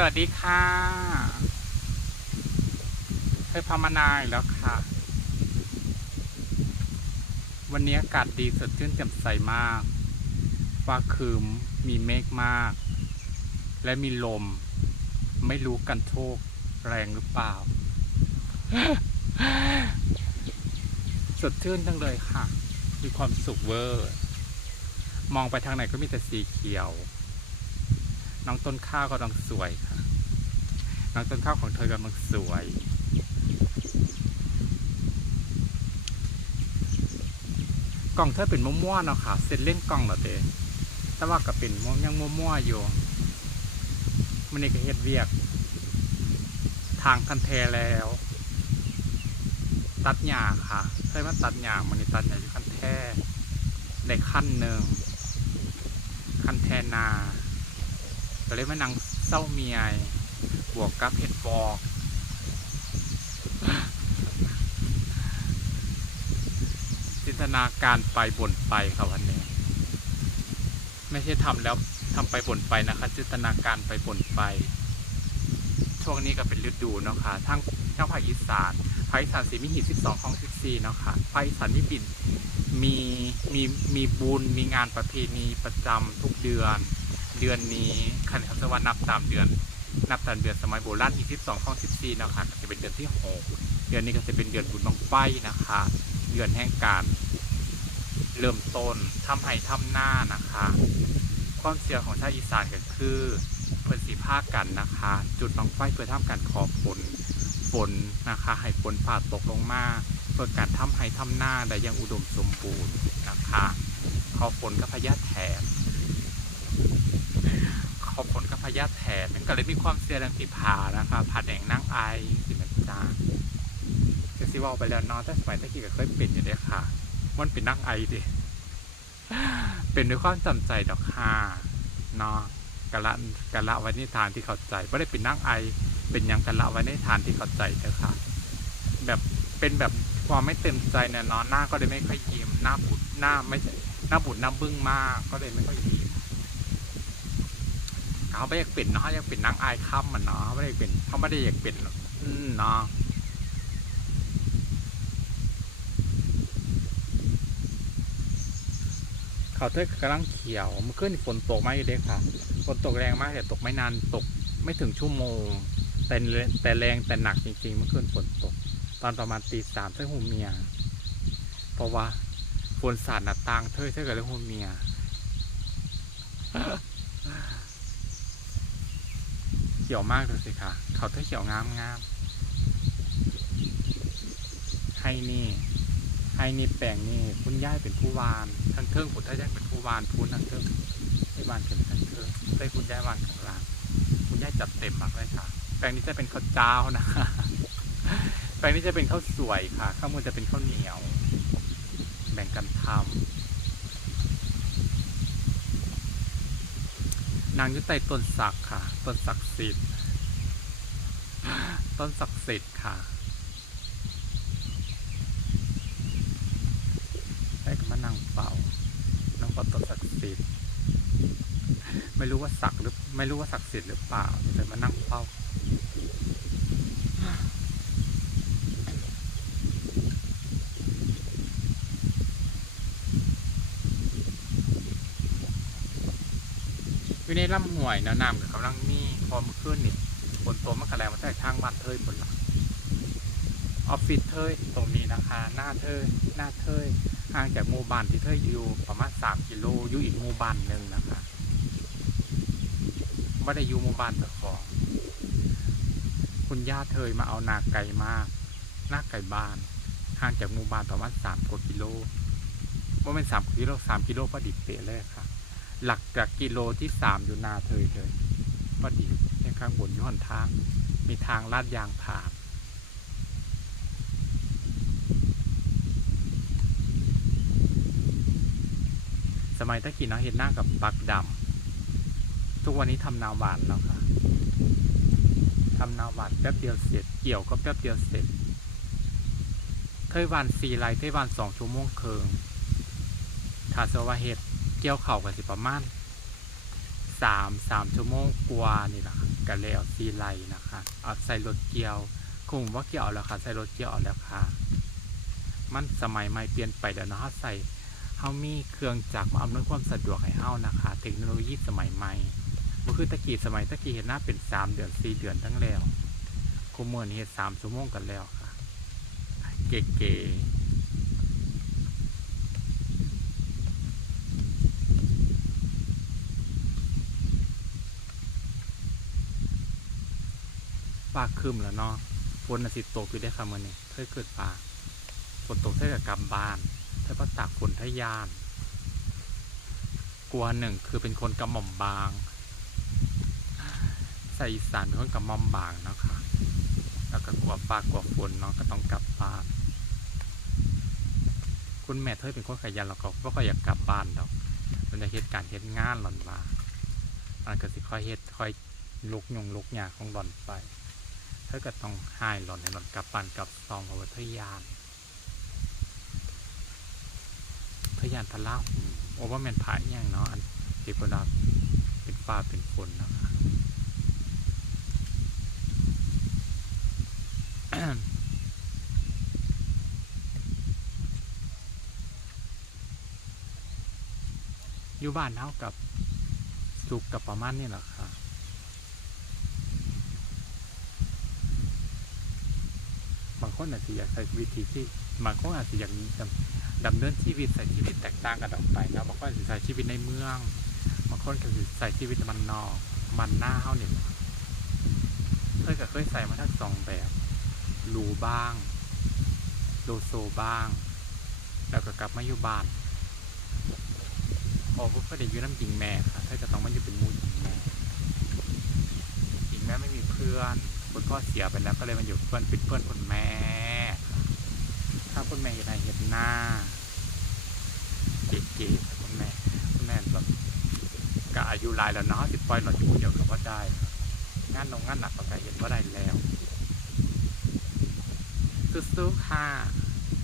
สวัสดีค่ะเคยพามานายแล้วค่ะ วันนี้อากาศดีสดชื่นแจ่มใสมากฟ้าคืมมีเมฆมาก และมีลม ไม่รู้กันโชกแรงหรือเปล่า สดชื่นจังเลยค่ะ มีความสุขเวอร์ มองไปทางไหนก็มีแต่สีเขียว น้องต้นข้าวกำลังสวยค่ะ น้องต้นข้าวของเธอกำลังสวย กล่องเธอเป็นมั่วๆเนาะค่ะเซ็นเล่นกล่องเหรอเต้แต่ว่าก็เป็นม่วงยังมั่วๆอยู่ มันนี่ก็เฮ็ดเวียก ทางคันแทแล้ว ตัดหญ้าค่ะเคยมาตัดหญ้ามันนี่ตัดหญ้าอยู่คันแทได้ขั้นหนึ่งคันแทนา ก็เลยมานั่งเศร้าเมียบวกกับเห็ดบอกจินตนาการไปบ่นไปครับวันนี้ ไม่ใช่ทำแล้วทำไปบ่นไปนะคะจินตนาการไปบ่นไป ช่วงนี้ก็เป็นฤดูเนาะค่ะทั้งทั้งภาคอีสานภาคอีสานสีมิหิสิบสองของสิบสี่เนาะค่ะภาคอีสานมีบินมีมีมีบุญมีงานประเพณีประจำทุกเดือน เดือนนี้คันเขาจะว่านับตามเดือน นับตามเดือนสมัยโบราณที่12ข้อง14นะคะก็จะเป็นเดือนที่6เดือนนี้ก็จะเป็นเดือนบุญบังไฟนะคะ เดือนแห่งการเริ่มต้นทำให้ทำหน้านะคะ ความเชื่อของชาติอีสานก็คือเพื่อนสีผ้ากันนะคะ จุดบังไฟเพื่อทำการขอฝนฝนนะคะให้ฝนผ่าตกลงมาเพื่อการทำให้ทำหน้าได้ยังอุดมสมบูรณ์นะคะขอฝนกับพญาแถน ขอผลกับพยาธิแทนมันก็เลยมีความเสี่ยงติผานะคะผ่าแดงนั่งไอสิมันจาจะซิว่าไปแล้วนอนแต่สมัยตะกี้ก็เคยเป็นอยู่เด้อค่ะ มันเป็นนั่งไอดิเป็นด้วยความจำใจดอกค่ะเนาะกะละกะละไว้ในฐานที่เข้าใจไม่ได้เป็นนั่งไอ เป็นยังกะละไว้ในฐานที่เข้าใจเด้ค่ะ แบบเป็นแบบความไม่เต็มใจเนี่ยเนาะหน้าก็เลยไม่ค่อยยิ้มหน้าบุดหน้าไม่หน้าบุดหน้าบึ้งมาก ก็เลยไม่ค่อยยิ้ม เขาไม่อยากเป็นเนาะเขาอยากเป็นนางอายค่ำมันเนาะเขาไม่ได้เป็นเขาไม่ได้อยากเป็นหรอกอืมเนาะเขาเทกำลังเขียวเมื่อคืนนฝนตกมากเลยค่ะฝนตกแรงมากแต่ตกไม่นานตกไม่ถึงชั่วโมง แต่แรงแต่แรงแต่หนักจริงๆเมื่อคืนฝนตก ตอนประมาณตีสามเท่าหูเมีย เพราะว่าฝนสาดหน้าต่างเท่าเท่ากับเรื่องหูเมียเขียวมากเลยสิคะเขาเธอเขียวงามงามให้นี่ให้นี่แปลงนี่คุณย่ายเป็นผู้วานทั้งเทิงคุณท่าย่ายเป็นผู้วานพูนทั้งเทิงให้วานเป็นทั้งเทิงได้คุณย่ายวานข้างล่างคุณย่ายจัดเต็มมากเลยค่ะ แปลงนี้จะเป็นข้าวเจ้านะคะแปลงนี้จะเป็นข้าวสวยค่ะ ข้างบนจะเป็นข้าวเหนียว แบ่งกันทำ นางอยุไตต้นศักดิ์ค่ะ ต้นศักดิ์สิทธิ์ ต้นศักดิ์สิทธิ์ค่ะได้ก็มานั่งเฝ้านั่งเฝ้าต้นศักดิ์สิทธิ์ ไม่รู้ว่าศักดิ์หรือ ไม่รู้ว่าศักดิ์สิทธิ์หรือเปล่าแต่มานั่งเฝ้า อยู่ในลำห้วยนะน้ำกับกำลังมีพอเมื่อนนี่ฝนตกมันกระแรงมาจากทางบ้านเทยบนหลังออฟฟิศเทยตรงนี้นะคะ หน้าเทยหน้าเทยห่างจากหมู่บ้านที่เทยอยู่ประมาณสามกิโลอยู่อีกหมู่บ้านหนึ่งนะคะไม่ได้อยู่หมู่บ้านตะของคุณย่าเทยมาเอานาไก่มากนาไก่บ้านห่างจากหมู่บ้านประมาณสามกว่ากิโลว่าเป็นสามกิโลสามกิโลพอดีเป๊ะเลยค่ะ หลักจากกิโลที่สามอยู่นาเธยเลยพอดีในข้างบนย้อนทาง มีทางลาดยางผ่านสมัยตะกี้เนาะเห็นหน้ากับปักดำทุกวันนี้ทำนาหวานแล้วค่ะทำนาหวานแป๊บเดียวเสร็จ เกี่ยวก็แป๊บเดียวเสร็จ เคยหวานสี่ไรเคยหวานสองชั่วโมงเคิงถ้าสว่าเห็ด เกี่ยวเข่ากันสิประมาณสามสามชั่วโมงกว่านี่แหละกันแล้วซีไลนะคะเอาใส่รถเกี่ยวคงว่าเกี่ยวแล้วค่ะ ใส่รถเกี่ยวแล้วค่ะ มันสมัยใหม่เปลี่ยนไปแล้วเนาะฮาใส่เฮามีเครื่องจักรมาอำนวยความสะดวกให้เฮานะคะ เทคโนโลยีสมัยใหม่บ่คือตะกี้สมัยตะกี้เห็นหน้าเป็นสามเดือนสี่เดือนทั้งแล้วคุมื้อนี้เฮ็ดสามชั่วโมงกันแล้วค่ะ เก๋ๆ ฟ้าครึมแล้วเนาะฝนน่ะสิตกอยู่ได้ค่ะมื้อนี้เคยเกิดฟ้าฝนตกเท่ากับกำบานเท่ากับตากฝนทะยาน กลัวหนึ่งคือเป็นคนกระหม่อมบางใส่อีสานเป็นคนกระหม่อมบางนะคะแล้วก็กลัวฟ้ากลัวฝนเนาะก็ต้องกลับบ้านคุณแม่เธอเป็นคนขยันแล้วก็ก็ค่อยอยากกลับบ้านดอกมันจะเหตุการณ์เหตุงานหล่อนมาอันก็สิค่อยเฮ็ดค่อยลุกยงลุกยาของหล่อนไป เธอก็ต้องให้หล่อนให้หล่อนกลับบ้านกับซองเพราะว่าเธอยานพยานทะล่าโอว่าแมนผายอย่างเนาะอันที่เวลาเป็นฟ้าเป็นฝนนะคะอยู่บ้านเท่ากับสุกกับประมาณนี้แหละค่ะ บางคนอาจจะอยากใช้ชีวิตที่ที่บางคนอาจจะอยากดำเนินชีวิตใส่ชีวิตแตกต่างกันออกไปนะบางคนอาจจะใช้ชีวิตในเมืองบางคนก็คือใส่ชีวิตมันนอกมันหน้าเฮาเนี่ยเคยกับเคยใส่มาทั้งสองแบบรูบ้างโลโซบ้าง แล้วก็กลับมาอยู่บ้านพอพวกก็ได้อยู่น้ำหญิงแม่ค่ะถ้าจะต้องมาอยู่เป็นมูหญิงแม่หญิงแม่ไม่มีเพื่อน คุณพ่อเสียไปแล้วก็เลยมาอยู่เพื่อนเป็นเพื่อนคุณแม่ ถ้าคุณแม่เห็นอะไรเห็นหน้าเก๋ๆคุณแม่คุณแม่แบบก็อายุลายแล้วเนาะสิบปล่อยหลอดอยู่เดียวก็ว่าได้งานลงงานหนักก็เห็นว่าได้แล้วสู้ๆค่ะ